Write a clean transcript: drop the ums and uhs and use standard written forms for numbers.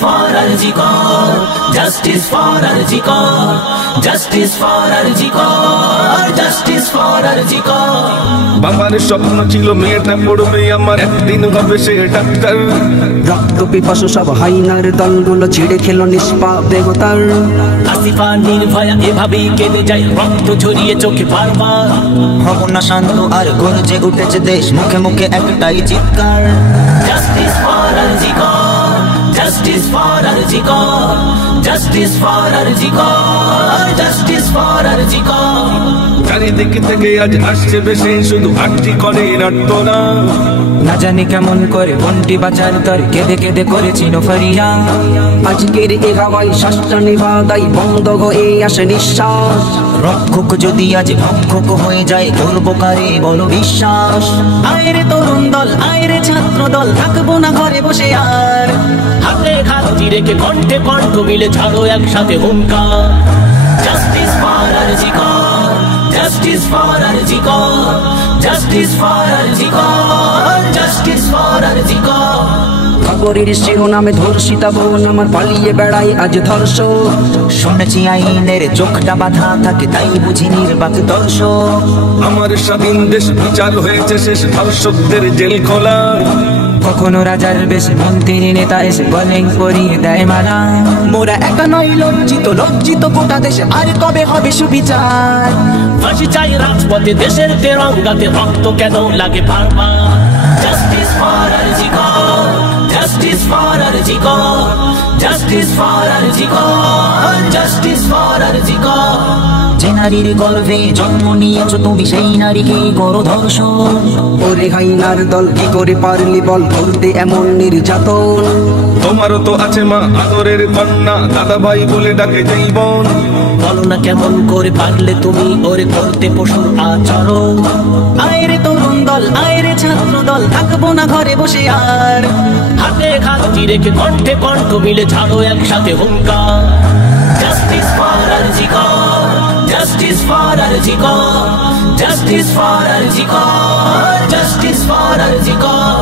for Arjikor, justice for Arjikor, justice for Arjikor, justice for Arjikor. বাবার স্বপ্ন ছিল মেয়েটা পড়বে আমার, একদিন হবে সে ডাক্তার। রক্ত পিপাসু সব হাইনার দলগুলো ছিঁড়ে খেলো নিষ্পাপ দেবতার। আসিফা নির্ভয়া এভাবেই কেঁদে যায়, রক্ত ঝরিয়ে চোখে বারবার। হব না শান্ত আর গর্জে উঠেছে দেশ, মুখে মুখে একটাই চিৎকার। Justice for Arjikor, justice for Arjikor, justice for Arjikor, justice for Arjikor. চারিদিকে থেকে আজ আসছে বেশি, শুধু আটটি করে নাট্যনা। না জানি কেমন করে বন্টি বাঁচার তর কেঁদে কেঁদে করেছিল ফরিয়া। আজকের এ হাওয়ায় শ্বাসটা নিবাদাই বন্ধ হয়ে আসে নিঃশ্বাস। রক্ষক যদি আজ ভক্ষক হয়ে যায়, করবো কারে বলো বিশ্বাস। আয়রে তরুণ দল, আয়রে ছাত্র দল, থাকবো না ঘরে বসে আর। হাতে হাত রেখে কণ্ঠে কণ্ঠ মিলে ছাড়ো একসাথে হুঙ্কার। Justice for Arjikor, justice for Arjikor, justice for Arjikor, justice for Arjikor. খবরের শিরোনামে ধর্ষিতা বোন আমার পালিয়ে বেড়াই আজ ধর্ষক। শুনেছি আইনের চোখটা বাঁধা থাকে, তাই বুঝি নির্বাক দর্শক। আমার স্বাধীন দেশ বিচার হয়েছে শেষ, ধর্ষকদের জেল খোলা। কখনো রাজার বেশে মন্ত্রী নেতা এসে বলেন করিয়ে দেয় মারা। মোরা একা নয় লজ্জিত, লজ্জিত গোটা দেশে, আর কবে হবে সুবিচার? ফাঁসি চাই রাজপথে, দেশের তেরঙ্গাতে রক্ত কেন লাগে বারবার? Justice for Arjikor, justice for Arjikor, justice for Arjikor, justice for Arjikor. যে নারীর গর্ভে জন্ম নিয়েছ তুমি, সেই নারীকেই করো ধর্ষণ। ওরে হাইনার দল কি করে পারলি বল করতে এমন নির্যাতন? তোমারও তো আছে মা আদরের কন্যা, দাদা ভাই বলে ডাকে যেই বোন। বলো না কেমন করে পারলে তুমি ওরে করতে পশুর আচরণ? আয়রে তরুণ দল, আয়রে ছাত্র দল, থাকবো না ঘরে বসে আর। হাতে হাত রেখে কণ্ঠে কণ্ঠ মিলে ছাড়ো একসাথে হুঙ্কার। Justice for Arjikor, justice for Arjikor, justice for Arjikor, justice for Arjikor.